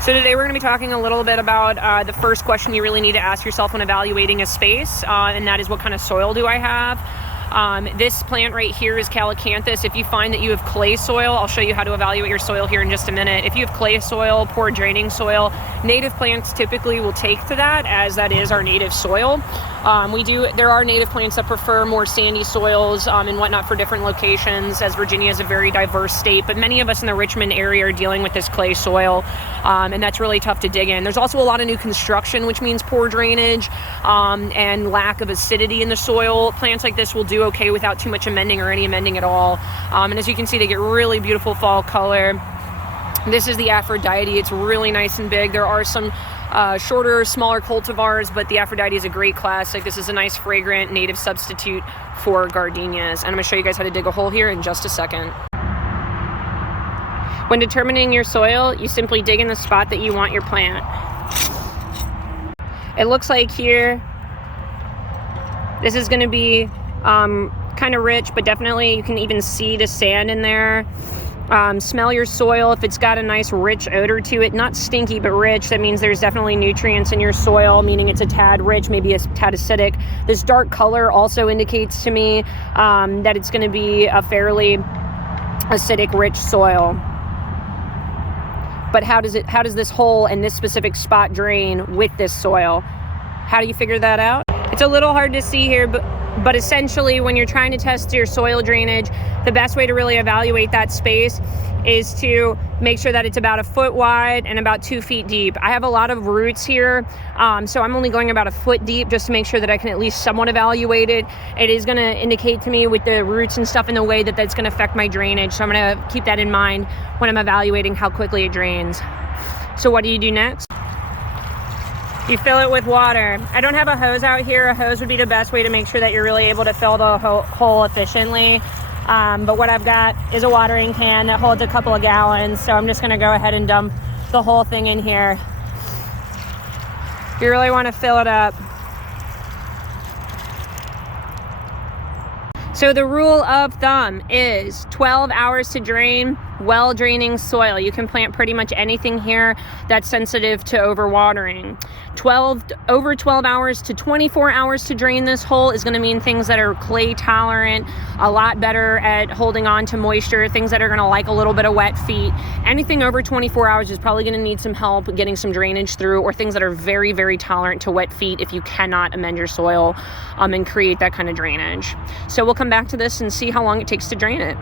So today we're going to be talking a little bit about the first question you really need to ask yourself when evaluating a space, and that is, what kind of soil do I have? This plant right here is Calycanthus. If you find that you have clay soil, I'll show you how to evaluate your soil here in just a minute. If you have clay soil, poor draining soil, native plants typically will take to that, as that is our native soil. There are native plants that prefer more sandy soils and whatnot for different locations, as Virginia is a very diverse state, but many of us in the Richmond area are dealing with this clay soil, and that's really tough to dig in. There's also a lot of new construction, which means poor drainage and lack of acidity in the soil. Plants like this will do okay without too much amending or any amending at all. And as you can see, they get really beautiful fall color. This is the Aphrodite. It's really nice and big. There are some shorter, smaller cultivars, but the Aphrodite is a great classic. This is a nice, fragrant, native substitute for gardenias. And I'm going to show you guys how to dig a hole here in just a second. When determining your soil, you simply dig in the spot that you want your plant. It looks like here, this is going to be kind of rich, but definitely you can even see the sand in there. Smell your soil. If it's got a nice rich odor to it, not stinky but rich, that means there's definitely nutrients in your soil, meaning it's a tad rich, maybe a tad acidic. This dark color also indicates to me that it's going to be a fairly acidic rich soil. But how does this hole in this specific spot drain with this soil? How do you figure that out? It's a little hard to see here, but essentially when you're trying to test your soil drainage, the best way to really evaluate that space is to make sure that it's about 1 foot wide and about 2 feet deep. I have a lot of roots here, so I'm only going about 1 foot deep just to make sure that I can at least somewhat evaluate it. It is going to indicate to me with the roots and stuff in the way that that's going to affect my drainage, so I'm going to keep that in mind when I'm evaluating how quickly it drains. So what do you do next? You fill it with water. I don't have a hose out here. A hose would be the best way to make sure that you're really able to fill the hole efficiently. But what I've got is a watering can that holds a couple of gallons. So I'm just gonna go ahead and dump the whole thing in here. You really wanna fill it up. So the rule of thumb is 12 hours to drain well-draining soil. You can plant pretty much anything here that's sensitive to overwatering. Over 12 hours to 24 hours to drain this hole is going to mean things that are clay tolerant, a lot better at holding on to moisture, things that are going to like a little bit of wet feet. Anything over 24 hours is probably going to need some help getting some drainage through, or things that are very, very tolerant to wet feet if you cannot amend your soil and create that kind of drainage. So we'll come back to this and see how long it takes to drain it.